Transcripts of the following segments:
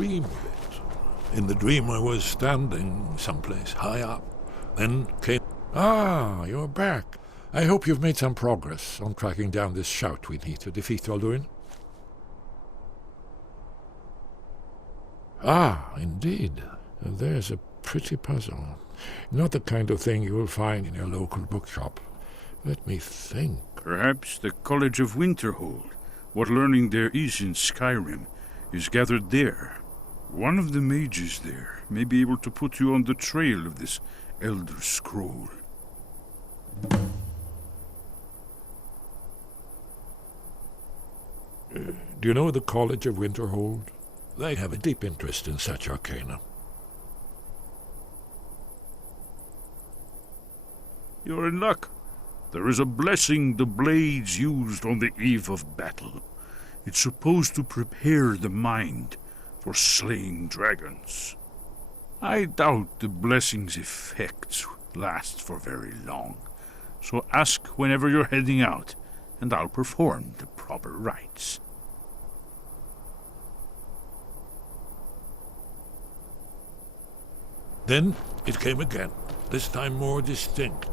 dream of it. In the dream I was standing someplace high up. Then came... Ah, you're back. I hope you've made some progress on tracking down this shout we need to defeat Alduin. Ah, indeed. There's a pretty puzzle. Not the kind of thing you will find in your local bookshop. Let me think. Perhaps the College of Winterhold, what learning there is in Skyrim, is gathered there. One of the mages there may be able to put you on the trail of this Elder Scroll. Do you know the College of Winterhold? They have a deep interest in such arcana. You're in luck. There is a blessing the blades used on the eve of battle. It's supposed to prepare the mind for slaying dragons. I doubt the blessing's effects last for very long, so ask whenever you're heading out, and I'll perform the proper rites. Then it came again, this time more distinct.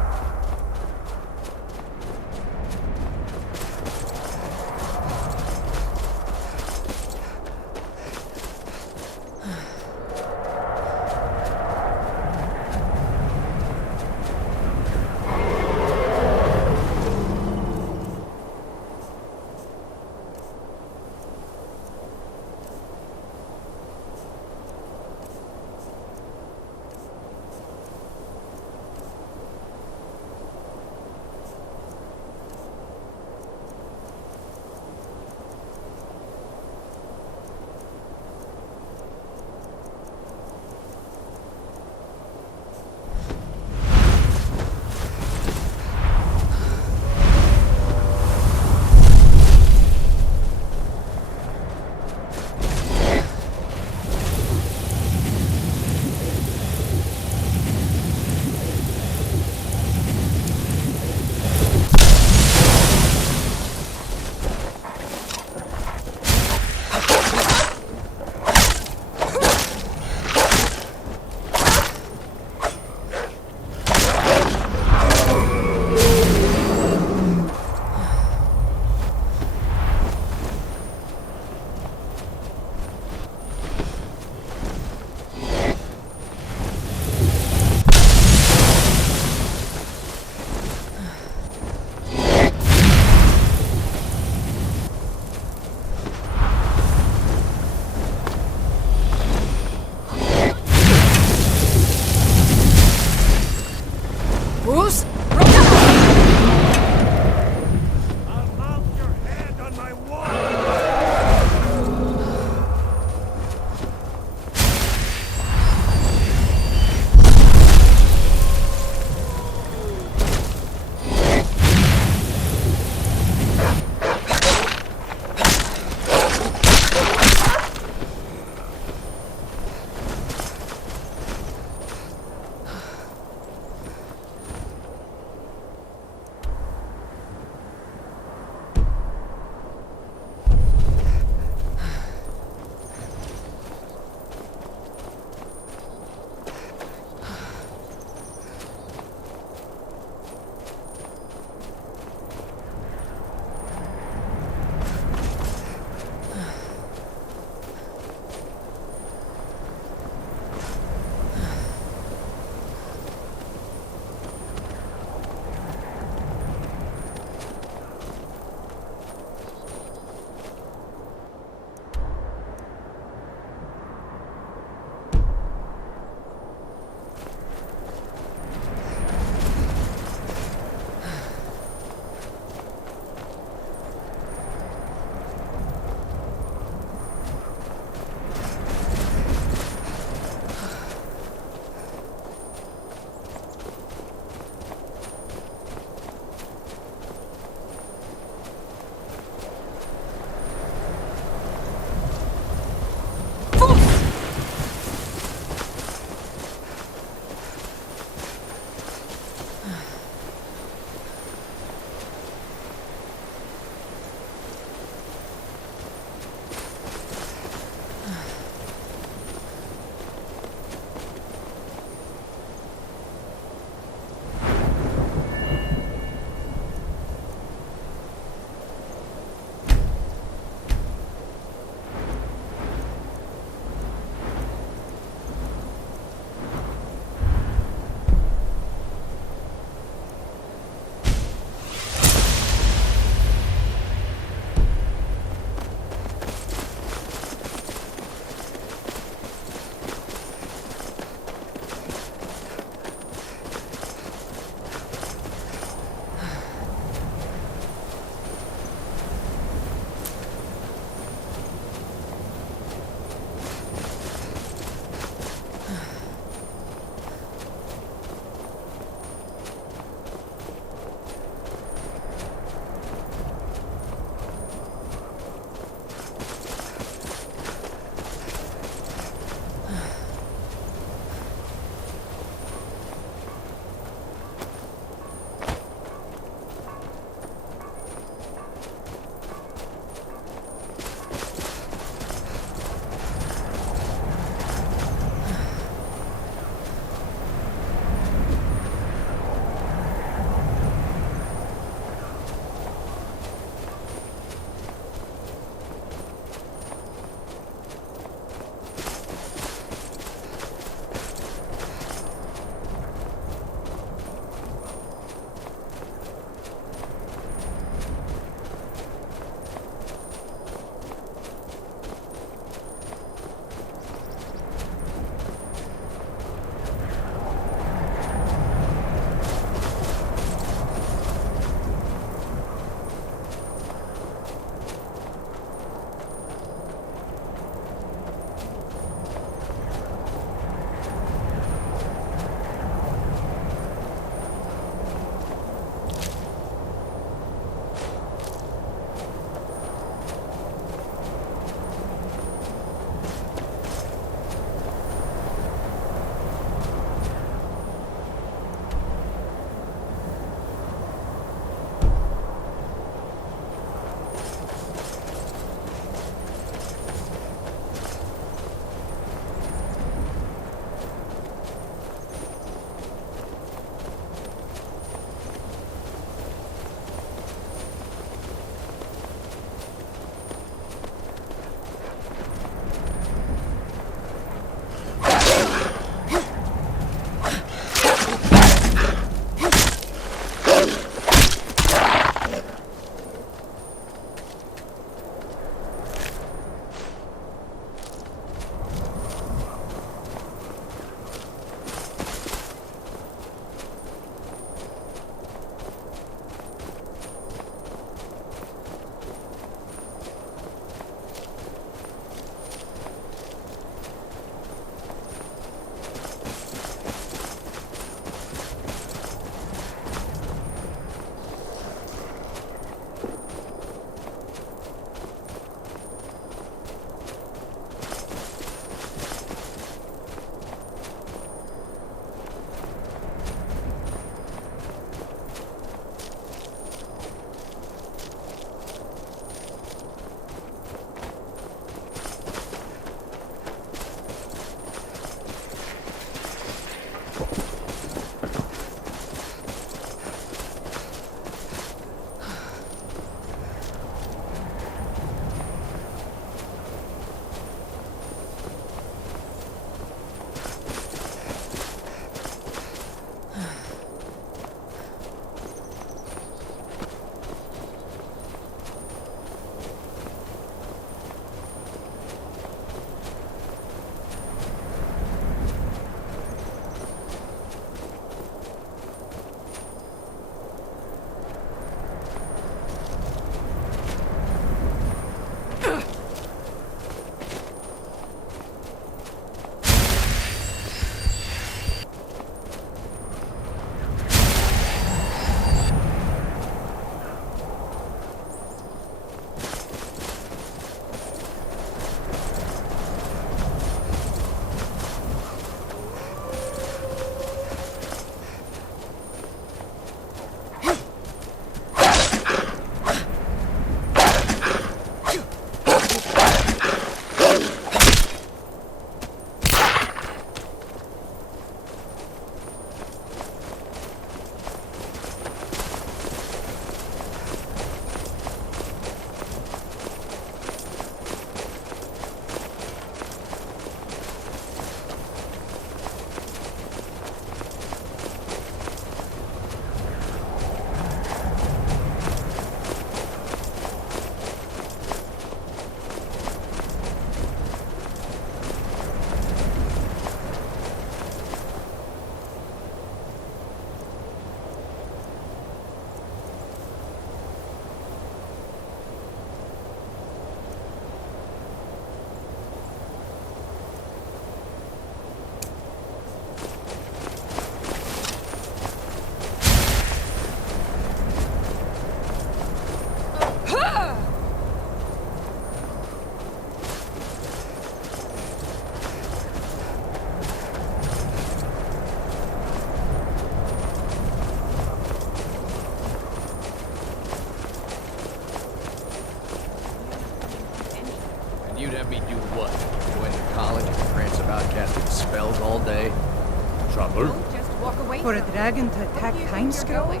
trouble. Just walk away For a from it. dragon to attack Where do you Time think you're Scroll? going?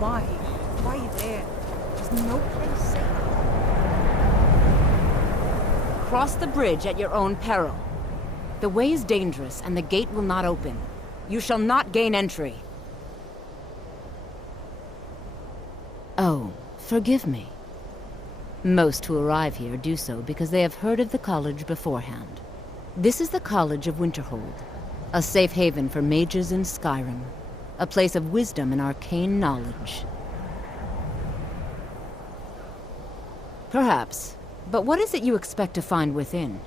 Why? Why there? There's no place safe. Cross the bridge at your own peril. The way is dangerous, and the gate will not open. You shall not gain entry. Oh, forgive me. Most who arrive here do so because they have heard of the college beforehand. This is the College of Winterhold, a safe haven for mages in Skyrim, a place of wisdom and arcane knowledge. Perhaps, but what is it you expect to find within?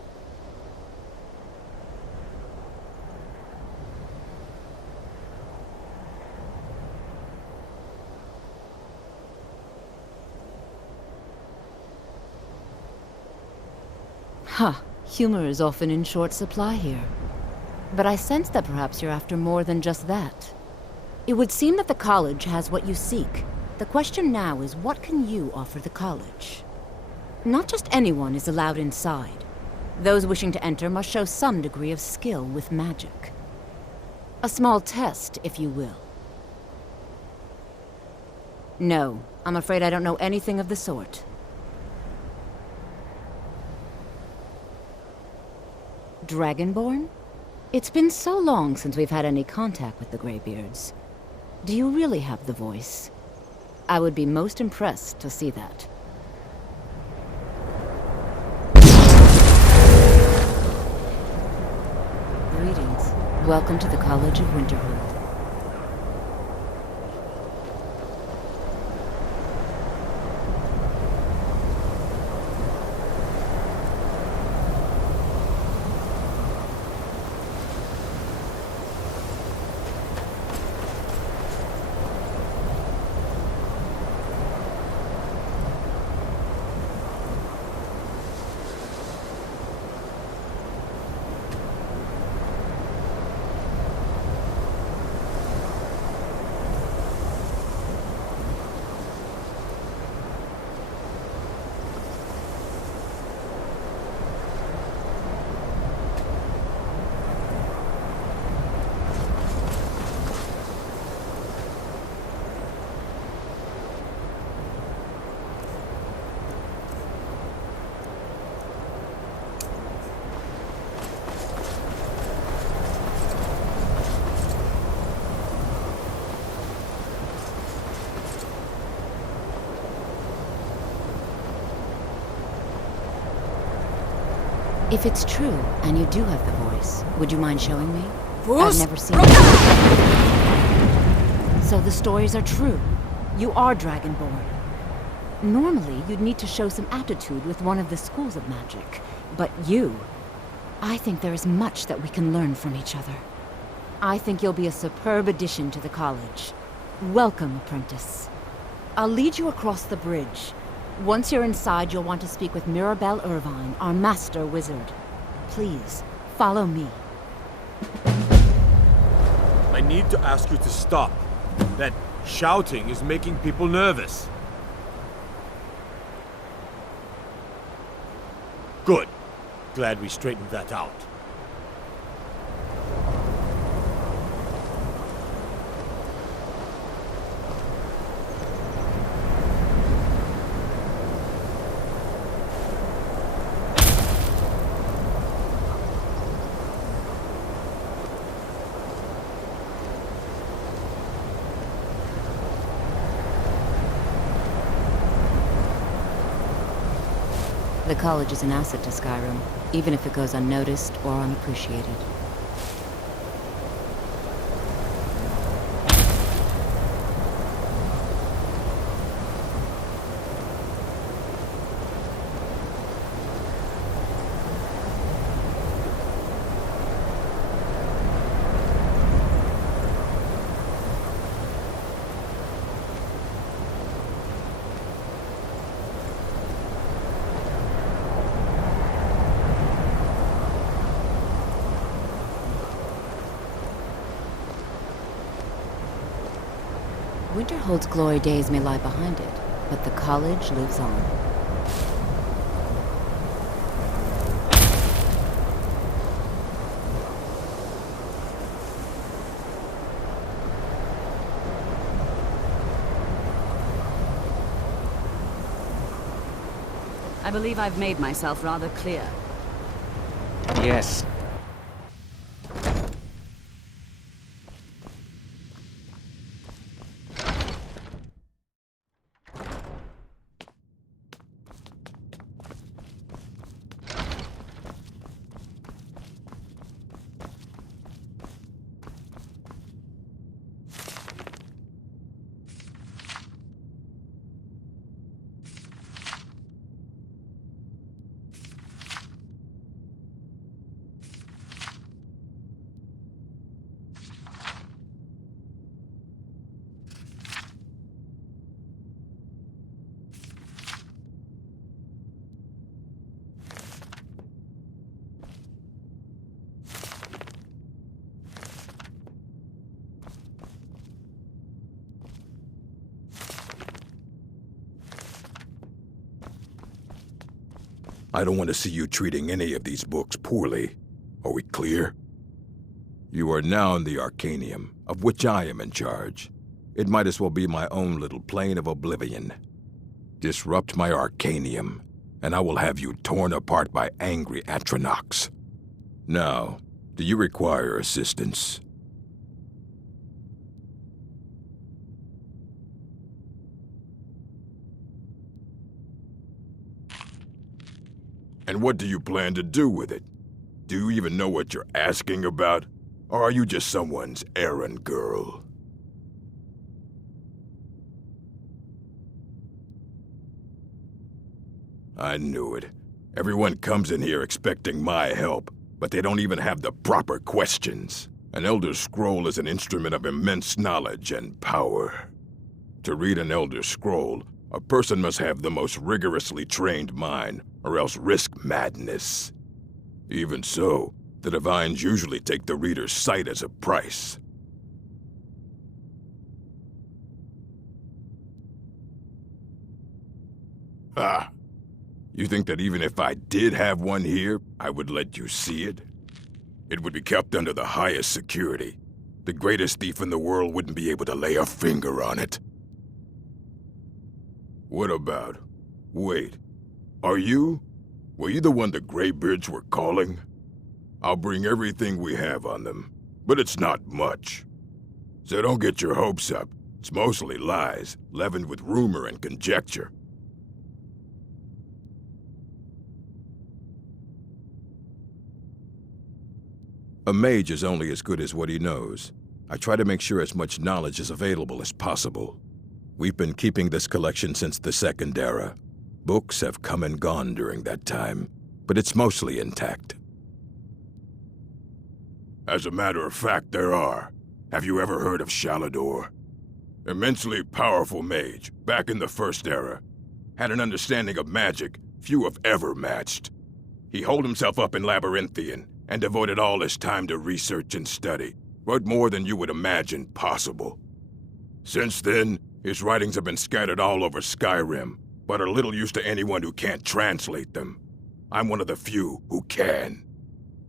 Huh. Humor is often in short supply here. But I sense that perhaps you're after more than just that. It would seem that the college has what you seek. The question now is, what can you offer the college? Not just anyone is allowed inside. Those wishing to enter must show some degree of skill with magic. A small test, if you will. No, I'm afraid I don't know anything of the sort. Dragonborn? It's been so long since we've had any contact with the Greybeards. Do you really have the voice? I would be most impressed to see that. Greetings. Welcome to the College of Winterhold. If it's true, and you do have the voice, would you mind showing me? I've never seen it. So the stories are true. You are Dragonborn. Normally, you'd need to show some aptitude with one of the schools of magic. But you... I think there is much that we can learn from each other. I think you'll be a superb addition to the college. Welcome, apprentice. I'll lead you across the bridge. Once you're inside, you'll want to speak with Mirabelle Irvine, our master wizard. Please, follow me. I need to ask you to stop. That shouting is making people nervous. Good. Glad we straightened that out. The college is an asset to Skyrim, even if it goes unnoticed or unappreciated. Winterhold's glory days may lie behind it, but the college lives on. I believe I've made myself rather clear. Yes. I don't want to see you treating any of these books poorly. Are we clear? You are now in the Arcanium, of which I am in charge. It might as well be my own little plane of oblivion. Disrupt my Arcanium, and I will have you torn apart by angry Atronachs. Now, do you require assistance? And what do you plan to do with it? Do you even know what you're asking about? Or are you just someone's errand girl? I knew it. Everyone comes in here expecting my help, but they don't even have the proper questions. An Elder Scroll is an instrument of immense knowledge and power. To read an Elder Scroll, a person must have the most rigorously trained mind, or else risk madness. Even so, the Divines usually take the reader's sight as a price. Ah! You think that even if I did have one here, I would let you see it? It would be kept under the highest security. The greatest thief in the world wouldn't be able to lay a finger on it. What about? Wait. Are you? Were you the one the Greybeards were calling? I'll bring everything we have on them, but it's not much. So don't get your hopes up. It's mostly lies, leavened with rumor and conjecture. A mage is only as good as what he knows. I try to make sure as much knowledge is available as possible. We've been keeping this collection since the Second Era. Books have come and gone during that time, but it's mostly intact. As a matter of fact, there are. Have you ever heard of Shalador? Immensely powerful mage, back in the First Era. Had an understanding of magic few have ever matched. He holed himself up in Labyrinthian and devoted all his time to research and study, wrote more than you would imagine possible. Since then, his writings have been scattered all over Skyrim, but are little use to anyone who can't translate them. I'm one of the few who can.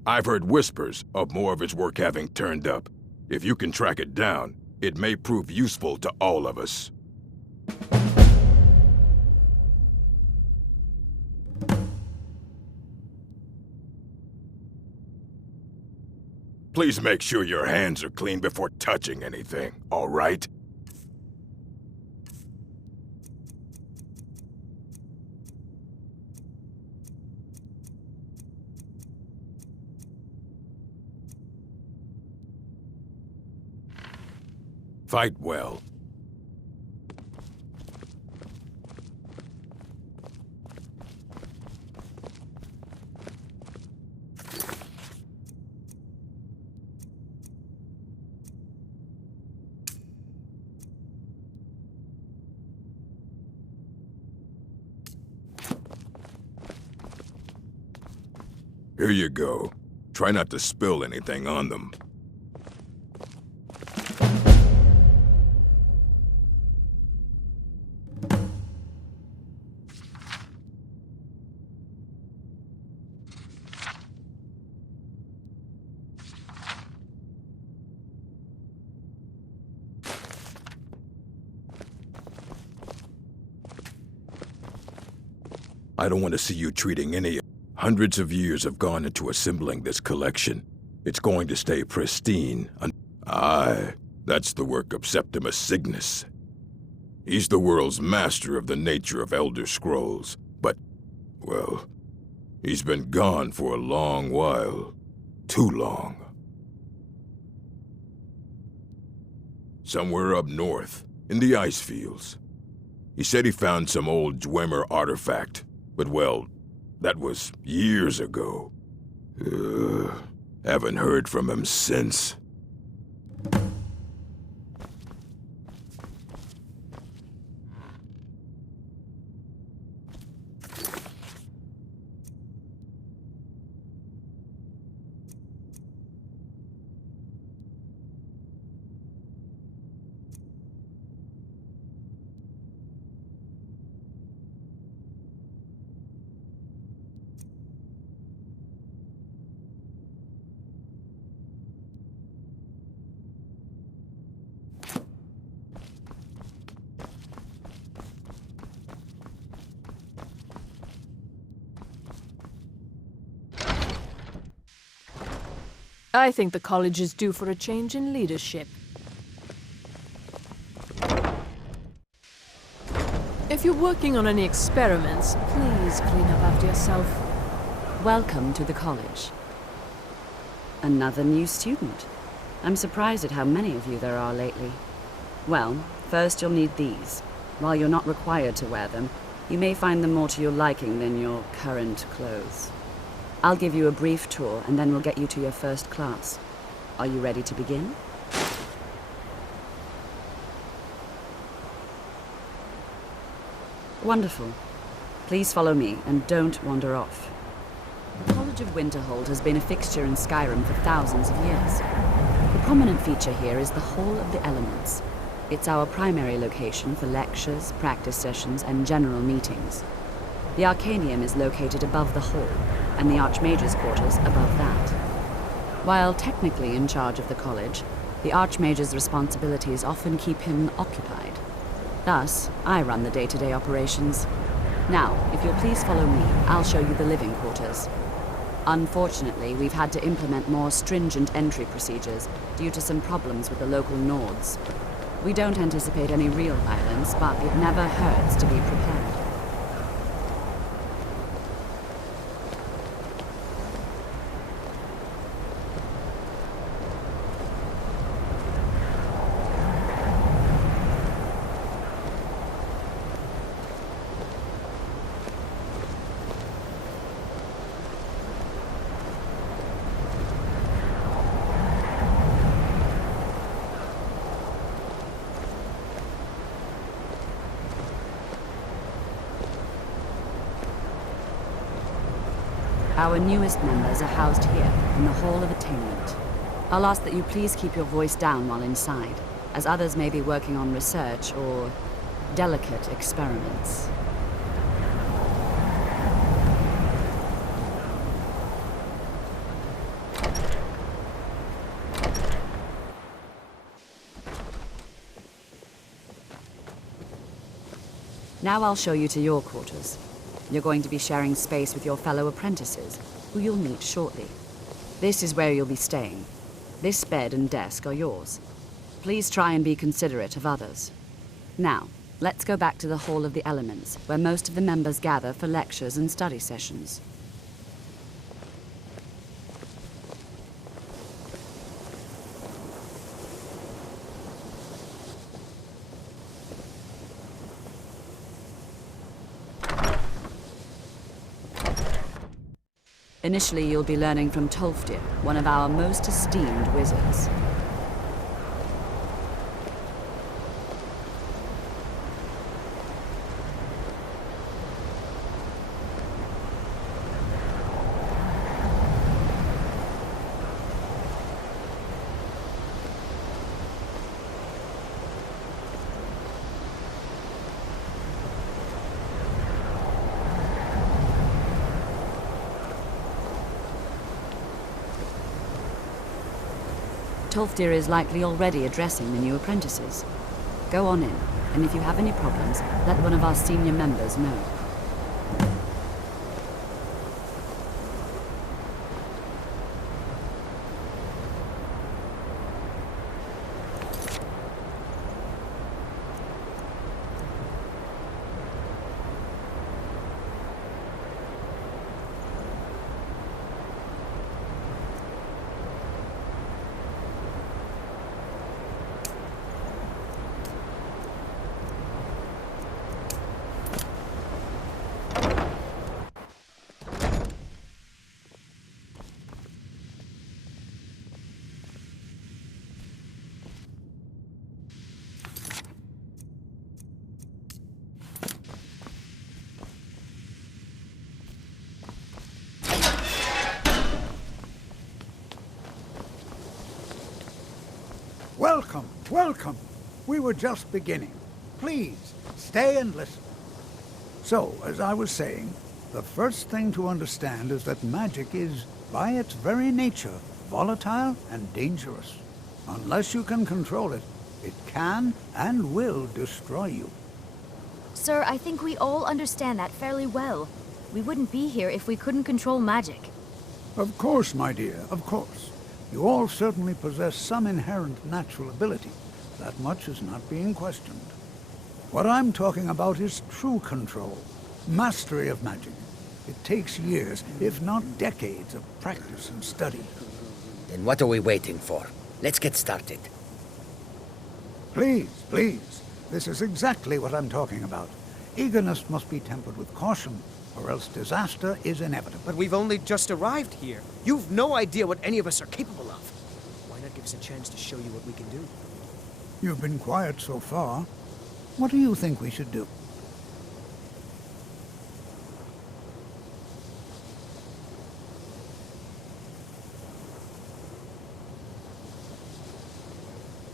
I've heard whispers of more of his work having turned up. If you can track it down, it may prove useful to all of us. Please make sure your hands are clean before touching anything, all right? Fight well. Here you go. Try not to spill anything on them. I don't want to see you treating any... Hundreds of years have gone into assembling this collection. It's going to stay pristine. Aye, that's the work of Septimus Cygnus. He's the world's master of the nature of Elder Scrolls, but, well, he's been gone for a long while. Too long. Somewhere up north, in the ice fields. He said he found some old Dwemer artifact, but well, that was years ago. Haven't heard from him since. I think the college is due for a change in leadership. If you're working on any experiments, please clean up after yourself. Welcome to the college. Another new student. I'm surprised at how many of you there are lately. Well, first you'll need these. While you're not required to wear them, you may find them more to your liking than your current clothes. I'll give you a brief tour, and then we'll get you to your first class. Are you ready to begin? Wonderful. Please follow me, and don't wander off. The College of Winterhold has been a fixture in Skyrim for thousands of years. The prominent feature here is the Hall of the Elements. It's our primary location for lectures, practice sessions, and general meetings. The Arcanium is located above the hall, and the Archmage's quarters above that. While technically in charge of the college, the Archmage's responsibilities often keep him occupied. Thus, I run the day-to-day operations. Now, if you'll please follow me, I'll show you the living quarters. Unfortunately, we've had to implement more stringent entry procedures due to some problems with the local Nords. We don't anticipate any real violence, but it never hurts to be prepared. Our newest members are housed here, in the Hall of Attainment. I'll ask that you please keep your voice down while inside, as others may be working on research or delicate experiments. Now I'll show you to your quarters. You're going to be sharing space with your fellow apprentices, who you'll meet shortly. This is where you'll be staying. This bed and desk are yours. Please try and be considerate of others. Now, let's go back to the Hall of the Elements, where most of the members gather for lectures and study sessions. Initially, you'll be learning from Tolfdir, one of our most esteemed wizards. Tolfdir is likely already addressing the new apprentices. Go on in, and if you have any problems, let one of our senior members know. Welcome, welcome. We were just beginning. Please, stay and listen. So, as I was saying, the first thing to understand is that magic is, by its very nature, volatile and dangerous. Unless you can control it, it can and will destroy you. Sir, I think we all understand that fairly well. We wouldn't be here if we couldn't control magic. Of course, my dear, of course. You all certainly possess some inherent natural ability. That much is not being questioned. What I'm talking about is true control, mastery of magic. It takes years, if not decades, of practice and study. Then what are we waiting for? Let's get started. Please, please. This is exactly what I'm talking about. Eagerness must be tempered with caution, or else disaster is inevitable. But we've only just arrived here. You've no idea what any of us are capable of. Why not give us a chance to show you what we can do? You've been quiet so far. What do you think we should do?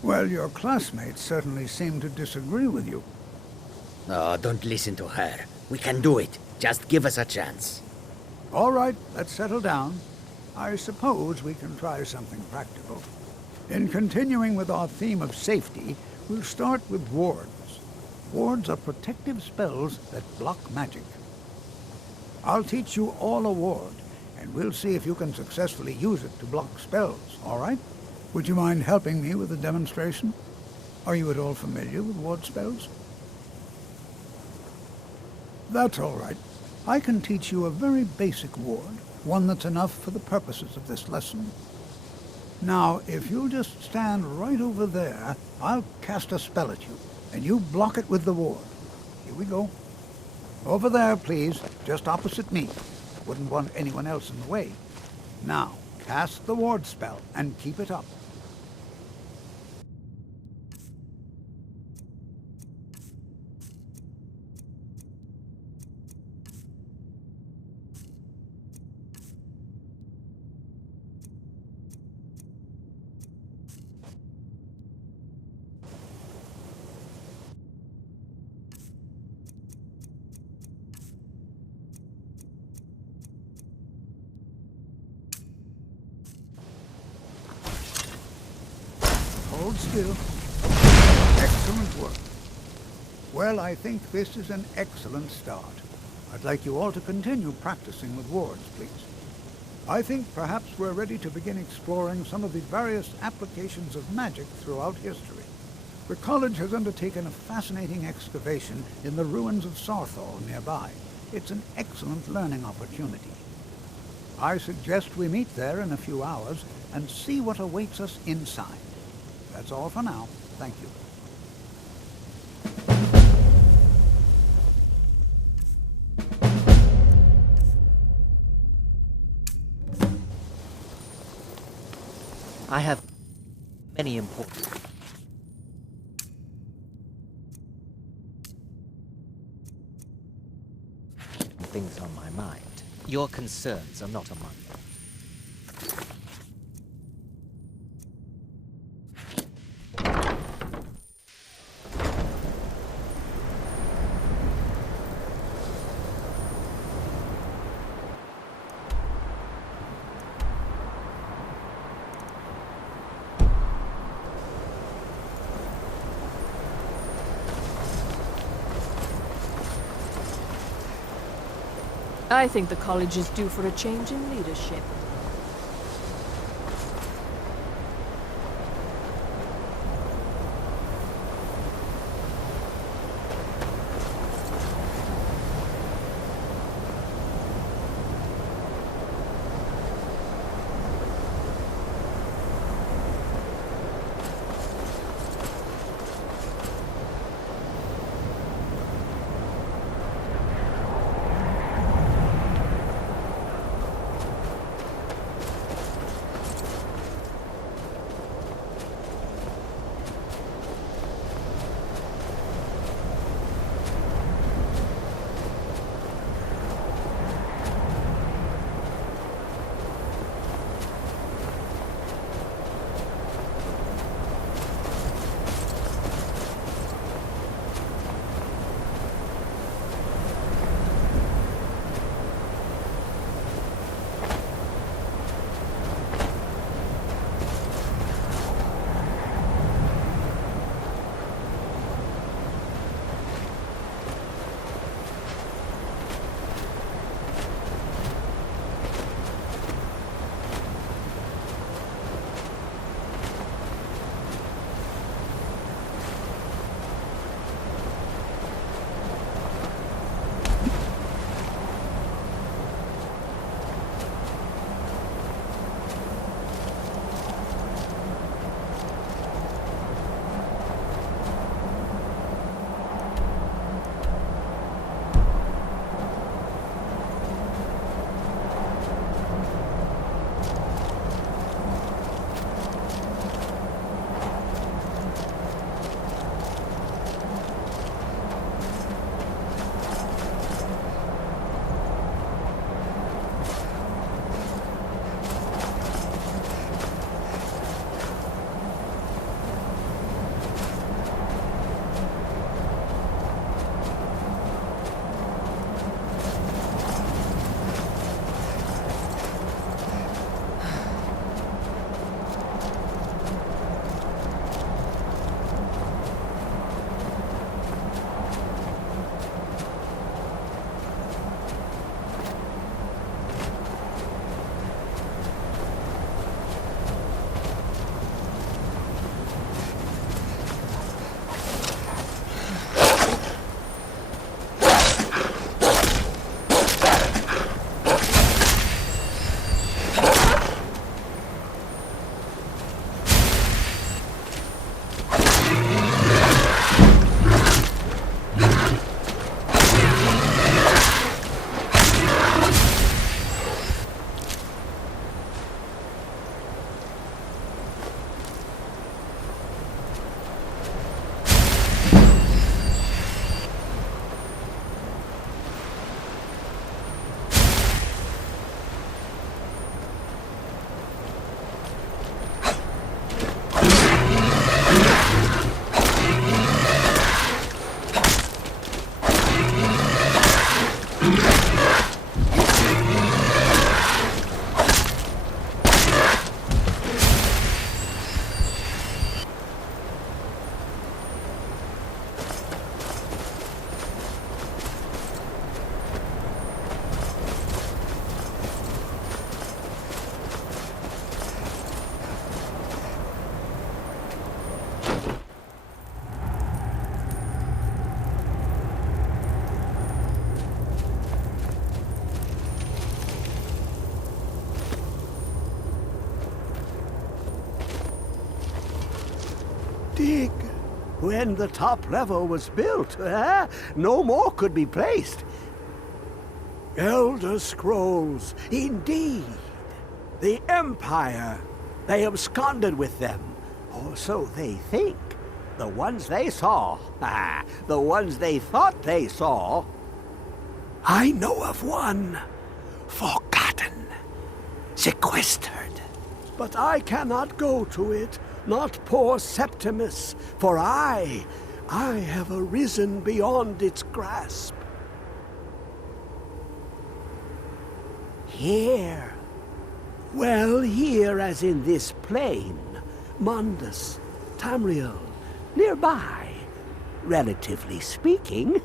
Well, your classmates certainly seem to disagree with you. Oh, don't listen to her. We can do it. Just give us a chance. All right, let's settle down. I suppose we can try something practical. In continuing with our theme of safety, we'll start with wards. Wards are protective spells that block magic. I'll teach you all a ward, and we'll see if you can successfully use it to block spells, all right? Would you mind helping me with a demonstration? Are you at all familiar with ward spells? That's all right. I can teach you a very basic ward, one that's enough for the purposes of this lesson. Now, if you'll just stand right over there, I'll cast a spell at you, and you block it with the ward. Here we go. Over there, please, just opposite me. Wouldn't want anyone else in the way. Now, cast the ward spell, and keep it up. Hold still. Excellent work. Well, I think this is an excellent start. I'd like you all to continue practicing with wards, please. I think perhaps we're ready to begin exploring some of the various applications of magic throughout history. The college has undertaken a fascinating excavation in the ruins of Sarthal nearby. It's an excellent learning opportunity. I suggest we meet there in a few hours and see what awaits us inside. That's all for now. Thank you. I have many important things on my mind. Your concerns are not among them. I think the college is due for a change in leadership. dig. When the top level was built, no more could be placed. Elder Scrolls, indeed. The Empire. They absconded with them, or so they think. The ones they saw, the ones they thought they saw. I know of one, forgotten, sequestered. But I cannot go to it, not poor Septimus, for I have arisen beyond its grasp. Here. Well, here as in this plain, Mundus, Tamriel, nearby, relatively speaking.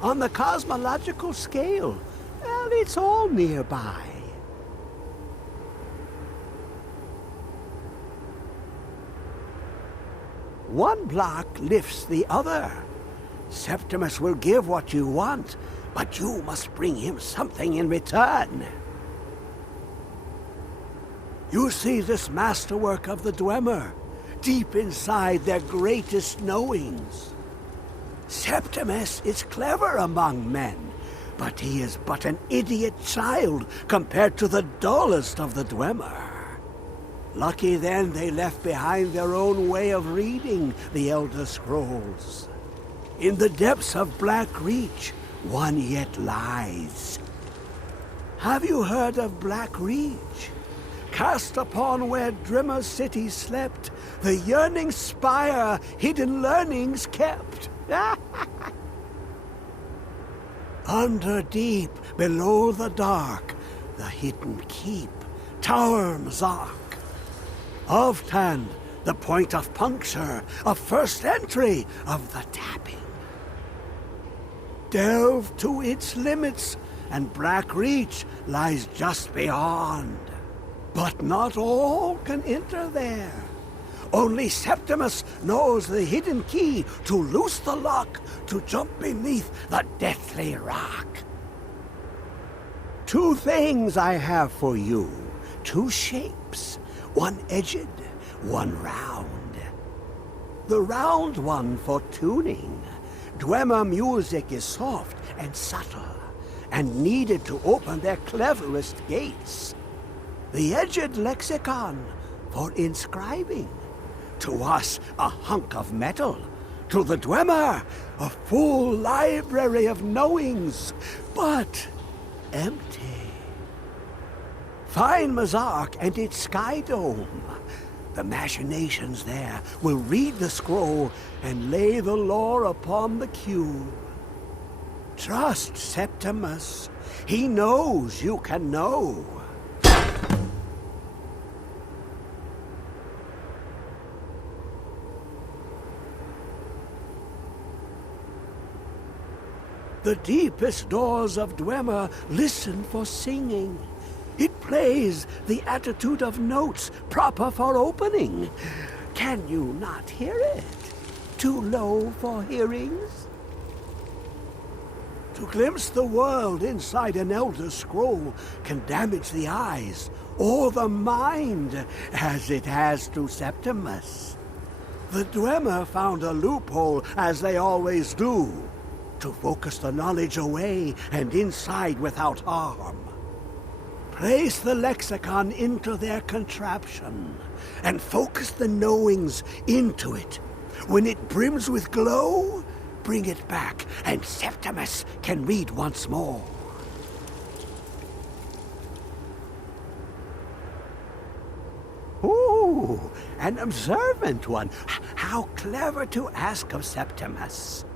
On the cosmological scale, well, it's all nearby. One block lifts the other. Septimus will give what you want, but you must bring him something in return. You see this masterwork of the Dwemer, deep inside their greatest knowings. Septimus is clever among men, but he is but an idiot child compared to the dullest of the Dwemer. Lucky then they left behind their own way of reading the Elder Scrolls. In the depths of Black Reach, one yet lies. Have you heard of Black Reach? Cast upon where Drimmer City slept, the yearning spire hidden learnings kept. Under deep, below the dark, the hidden keep, Tower Mzark. Ovtan, the point of puncture, of first entry, of the tapping. Delve to its limits, and Black Reach lies just beyond. But not all can enter there. Only Septimus knows the hidden key to loose the lock, to jump beneath the deathly rock. Two things I have for you, two shapes, one edged, one round. The round one for tuning. Dwemer music is soft and subtle, and needed to open their cleverest gates. The edged lexicon for inscribing. To us, a hunk of metal. To the Dwemer, a full library of knowings, but empty. Find Mzark and its sky dome. The machinations there will read the scroll and lay the lore upon the cube. Trust Septimus. He knows you can know. The deepest doors of Dwemer listen for singing. It plays the attitude of notes proper for opening. Can you not hear it? Too low for hearings? To glimpse the world inside an Elder Scroll can damage the eyes or the mind, as it has to Septimus. The Dwemer found a loophole, as they always do, to focus the knowledge away and inside without harm. Place the lexicon into their contraption, and focus the knowings into it. When it brims with glow, bring it back, and Septimus can read once more. Ooh, an observant one. How clever to ask of Septimus.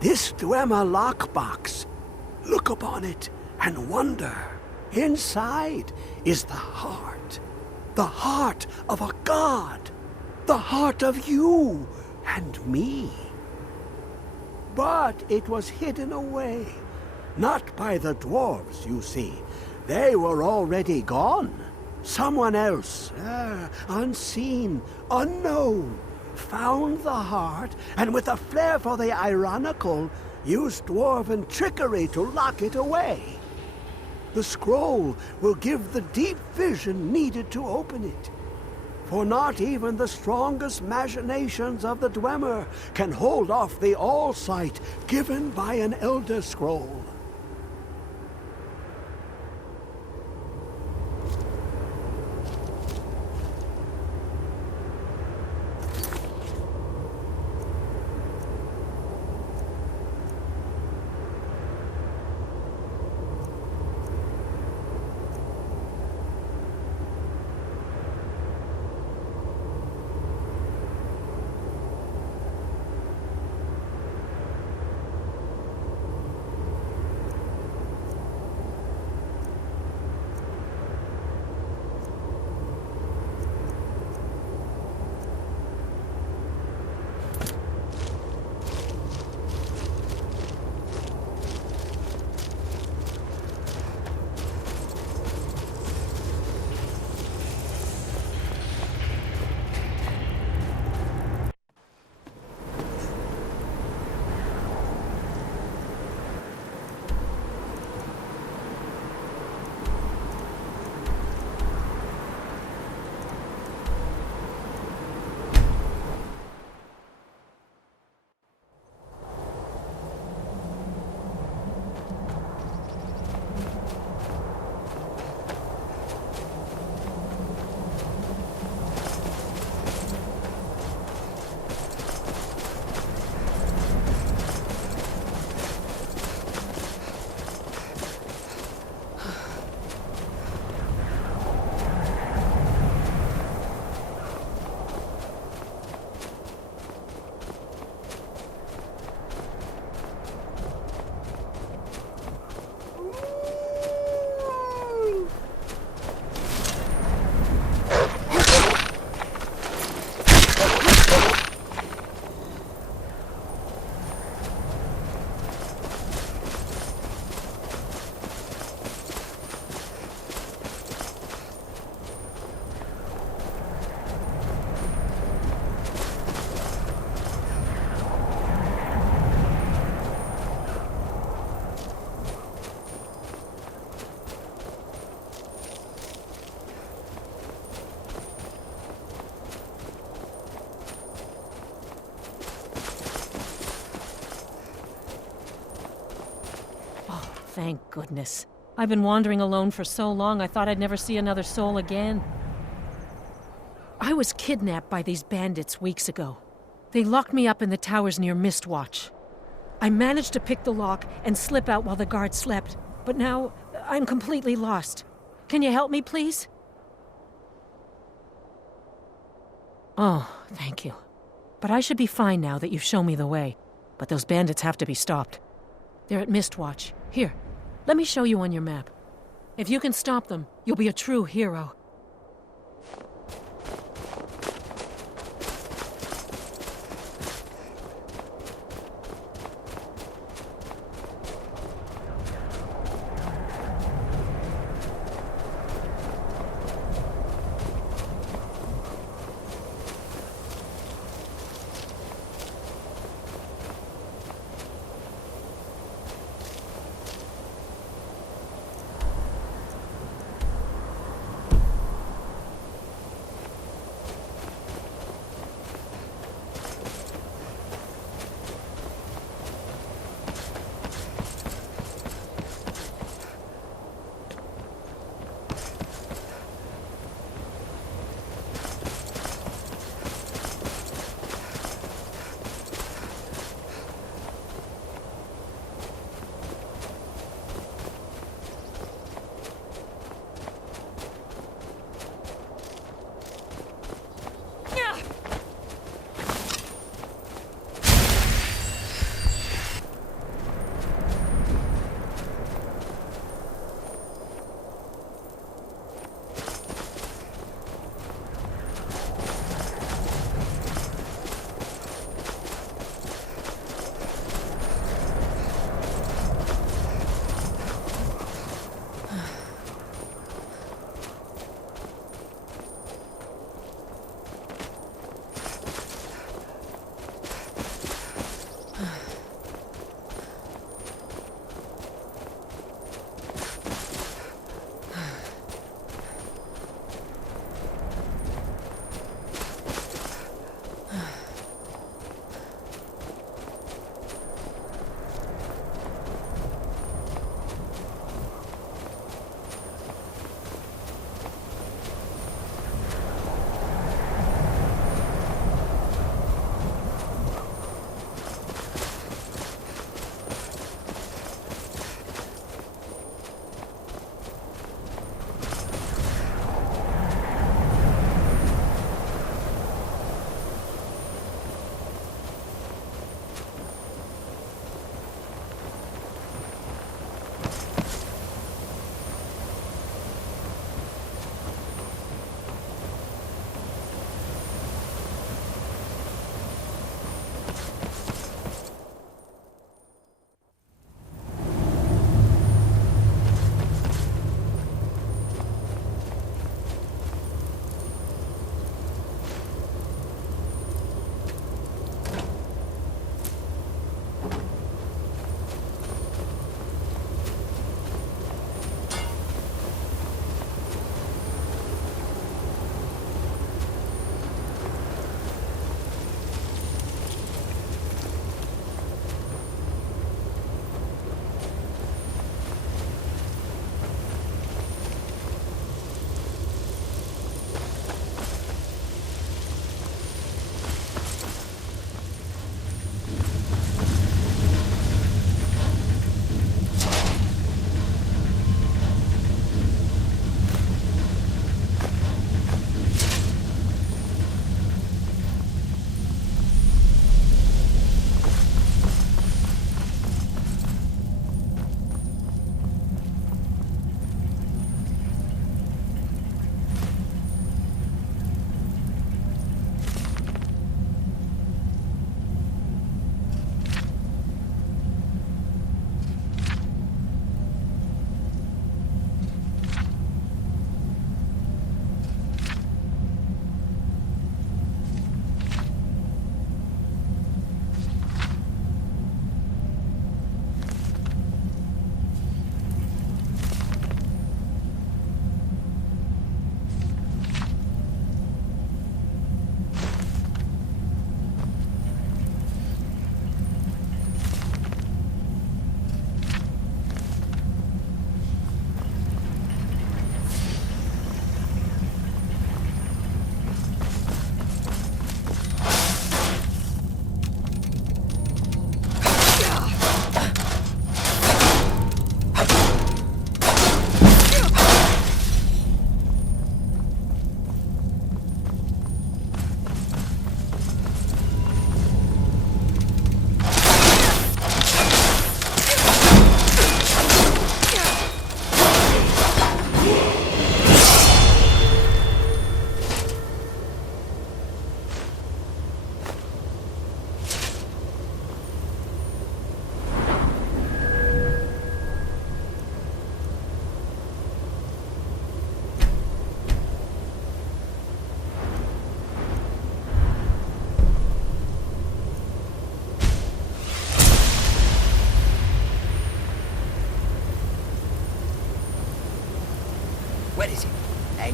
This Dwemer lockbox. Look upon it and wonder. Inside is the heart of a god, the heart of you and me. But it was hidden away, not by the dwarves, you see. They were already gone. Someone else, unseen, unknown, found the heart, and with a flair for the ironical, used dwarven trickery to lock it away. The scroll will give the deep vision needed to open it. For not even the strongest machinations of the Dwemer can hold off the all-sight given by an Elder Scroll. Thank goodness. I've been wandering alone for so long, I thought I'd never see another soul again. I was kidnapped by these bandits weeks ago. They locked me up in the towers near Mistwatch. I managed to pick the lock and slip out while the guard slept, but now I'm completely lost. Can you help me, please? Oh, thank you. But I should be fine now that you've shown me the way. But those bandits have to be stopped. They're at Mistwatch. Here, let me show you on your map. If you can stop them, you'll be a true hero.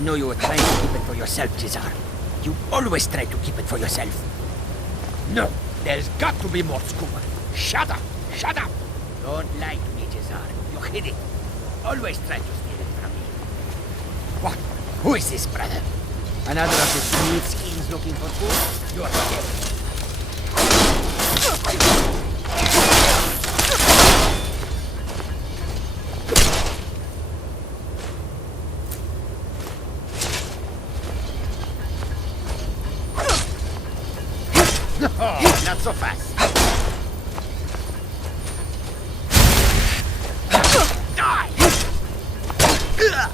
know you were trying to keep it for yourself, Cesar. You always try to keep it for yourself. No, there's got to be more scuba. Shut up! Shut up! Don't lie to me, Cesar. You hid it. Always try to steal it from me. What? Who is this, brother? Another of the smooth skins looking for food? You're dead. Oh, not so fast. Die! Yeah.